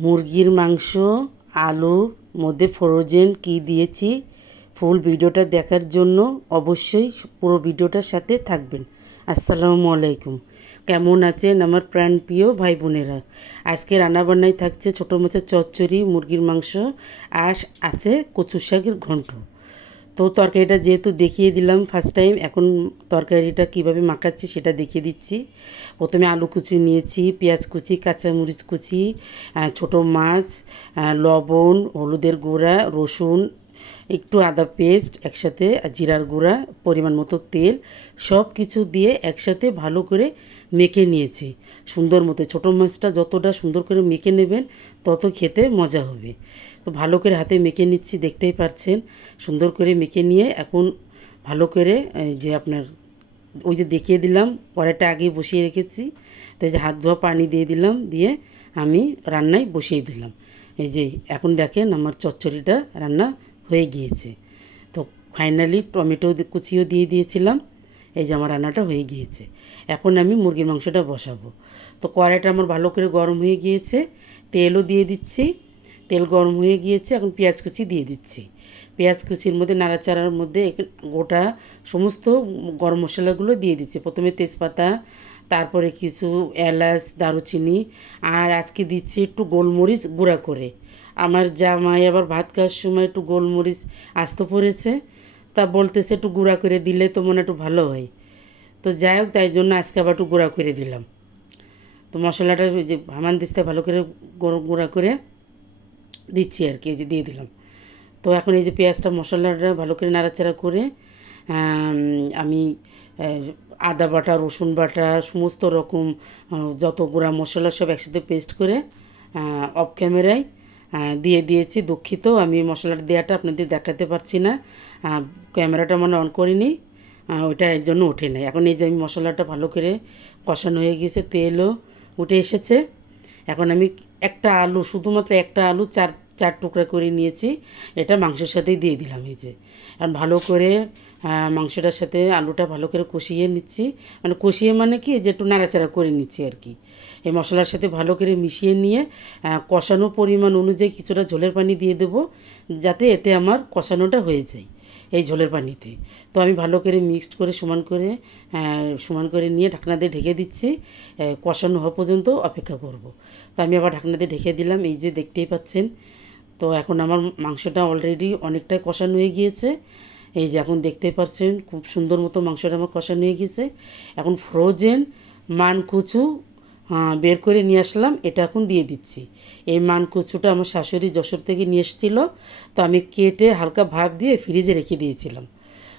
মুরগির মাংস আলুর মধ্যে ফ্রোজেন কী দিয়েছি ফুল ভিডিওটা দেখার জন্য অবশ্যই পুরো ভিডিওটার সাথে থাকবেন। আসসালামু আলাইকুম, কেমন আছেন আমার প্রাণপ্রিয় ভাই বোনেরা? আজকে রান্নাবান্নায় থাকছে ছোটো মাছের চচ্চড়ি, মুরগির মাংস আর আছে কচু শাকের ঘন্ট। তো তরকারিটা যেহেতু দেখিয়ে দিলাম ফার্স্ট টাইম, এখন তরকারিটা কীভাবে মাখাচ্ছি সেটা দেখিয়ে দিচ্ছি। প্রথমে আলু কুচি নিয়েছি, পেঁয়াজ কুচি, কাঁচামরিচ কুচি, ছোটো মাছ, লবণ, হলুদের গুঁড়া, রসুন, একটু আদা পেস্ট একসাথে, জিরার গুঁড়া, পরিমাণ মতো তেল, সব কিছু দিয়ে একসাথে ভালো করে মেখে নিয়েছি সুন্দর মতো। ছোটো মাছটা যতটা সুন্দর করে মেখে নেবেন তত খেতে মজা হবে। তো ভালো করে হাতে মেখে নিচ্ছি, দেখতেই পাচ্ছেন সুন্দর করে মেখে নিয়ে এখন ভালো করে যে আপনার ওই যে দেখিয়ে দিলাম কড়াইটা আগেই বসিয়ে রেখেছি, তো এই যে হাত ধোয়া পানি দিয়ে দিলাম, দিয়ে আমি রান্নায় বসিয়ে দিলাম। এই যে এখন দেখেন আমার চচ্চড়িটা রান্না হয়ে গিয়েছে। তো ফাইনালি টমেটো কুচিও দিয়ে দিয়েছিলাম। এই যে আমার রান্নাটা হয়ে গিয়েছে। এখন আমি মুরগির মাংসটা বসাবো। তো কড়াইটা আমার ভালো করে গরম হয়ে গিয়েছে, তেলও দিয়ে দিচ্ছি। তেল গরম হয়ে গিয়েছে, এখন পেঁয়াজ কুচি দিয়ে দিচ্ছি। পেঁয়াজ কুচির মধ্যে নাড়াচাড়ার মধ্যে গোটা সমস্ত গরম মশলাগুলো দিয়ে দিচ্ছি। প্রথমে তেজপাতা, তারপরে কিছু এলাচ, দারুচিনি, আর আজকে দিচ্ছি একটু গোলমরিচ গুঁড়া করে। আমার জামাই আবার ভাত খাওয়ার সময় একটু গোলমরিচ আস্ত পড়েছে, তা বলতেছে একটু গুঁড়া করে দিলে তো মনে একটু ভালো হয়। তো যাই হোক, তাই জন্য আজকে আবার একটু গুঁড়া করে দিলাম। তো মশলাটা যে হামান দিস্তে ভালো করে গুঁড়া করে দিচ্ছি আর কি, এই যে দিয়ে দিলাম। তো এখন এই যে পেঁয়াজটা মশলাটা ভালো করে নাড়াচাড়া করে আমি আদা বাটা, রসুন বাটা, সমস্ত রকম যত গুঁড়া মশলা সব একসাথে পেস্ট করে অফ ক্যামেরায় দিয়ে দিয়েছি। দুঃখিত, আমি মশলাটা দেওয়াটা আপনাদের দেখাতে পারছি না, ক্যামেরাটা মানে অন করিনি, ওইটা এর জন্য ওঠে নাই। এখন এই যে আমি মশলাটা ভালো করে কষানো হয়ে গিয়েছে, তেলও উঠে এসেছে। এখন আমি একটা আলু, শুধুমাত্র একটা আলু চার টুকরা করে নিয়েছি, এটা মাংসের সাথেই দিয়ে দিলাম। এই যে এখন ভালো করে মাংসটার সাথে আলুটা ভালো করে কষিয়ে নিচ্ছি, মানে কষিয়ে মানে কি যে একটু নাড়াচাড়া করে নিচ্ছি আর কি। এই মশলার সাথে ভালো করে মিশিয়ে নিয়ে কষানো পরিমাণ অনুযায়ী কিছুটা ঝোলের পানি দিয়ে দেবো, যাতে এতে আমার কষানোটা হয়ে যায় এই ঝোলের পানিতে। তো আমি ভালো করে মিক্সড করে সমান করে নিয়ে ঢাকনা দিয়ে ঢেকে দিচ্ছি, কষানো হওয়া পর্যন্ত অপেক্ষা করব। তো আমি আবার ঢাকনা দিয়ে ঢেকে দিলাম, এই যে দেখতেই পাচ্ছেন। তো এখন আমার মাংসটা অলরেডি অনেকটাই কষানো হয়ে গিয়েছে। এই যে এখন দেখতেই পাচ্ছেন খুব সুন্দর মতো মাংসটা আমার কষানো হয়ে গিয়েছে। এখন ফ্রোজেন মানকচু বের করে নিয়ে আসলাম, এটা এখন দিয়ে দিচ্ছি। এই মানকচুটা আমার শাশুড়ি যশোর থেকে নিয়ে এসেছিলো, তো আমি কেটে হালকা ভাপ দিয়ে ফ্রিজে রেখে দিয়েছিলাম।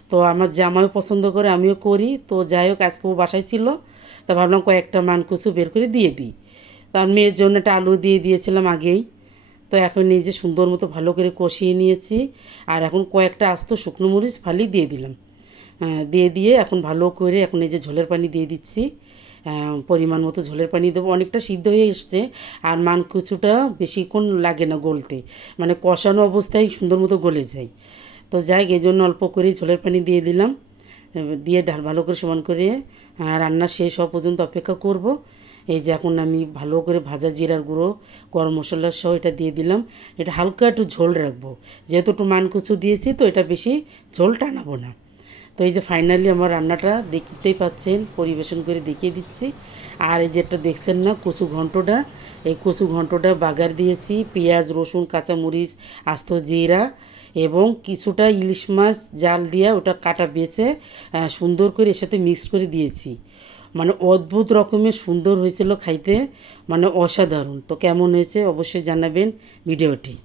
তো আমার জামাইও পছন্দ করে, আমিও করি। তো যাই হোক, আজকে ও বাসায় ছিল, তা ভাবলাম কয়েকটা মানকচু বের করে দিয়ে দিই। তার মেয়ের জন্য একটা আলু দিয়ে দিয়েছিলাম আগেই। তো এখন এই যে সুন্দর মতো ভালো করে কষিয়ে নিয়েছি, আর এখন কয়েকটা আস্ত শুকনো মরিচ ফালি দিয়ে দিলাম। দিয়ে এখন ভালো করে এখন এই যে ঝোলের পানি দিয়ে দিচ্ছি, পরিমাণ মতো ঝোলের পানি দেবো। অনেকটা সিদ্ধ হয়ে এসছে, আর মানকচুটা বেশিক্ষণ লাগে না গলতে, মানে কষানো অবস্থায় সুন্দর মতো গলে যায়। তো যাই, এই জন্য অল্প করেই ঝোলের পানি দিয়ে দিলাম, দিয়ে ভালো করে সমান করে রান্না শেষ হওয়া পর্যন্ত অপেক্ষা করব। এই যে এখন আমি ভালো করে ভাজা জিরার গুঁড়ো, গরম মশলা সহ এটা দিয়ে দিলাম। এটা হালকা একটু ঝোল রাখবো, যেহেতু একটু মানকচু দিয়েছি, তো এটা বেশি ঝোল টানাবো না। তো এই যে ফাইনালি আমার রান্নাটা দেখতেই পাচ্ছেন, পরিবেশন করে দেখিয়ে দিচ্ছি। আর এই যেটা দেখছেন না কচু ঘন্টটা, এই কচু ঘন্টটা বাগার দিয়েছি পেঁয়াজ, রসুন, কাঁচামরিচ, আস্ত জিরা এবং কিছুটা ইলিশ মাছ জাল দিয়ে ওটা কাটা বেছে সুন্দর করে এর সাথে মিক্স করে দিয়েছি। মানে অদ্ভুত রকমের সুন্দর হয়েছিল খাইতে, মানে অসাধারণ। তো কেমন হয়েছে অবশ্যই জানাবেন ভিডিওটি।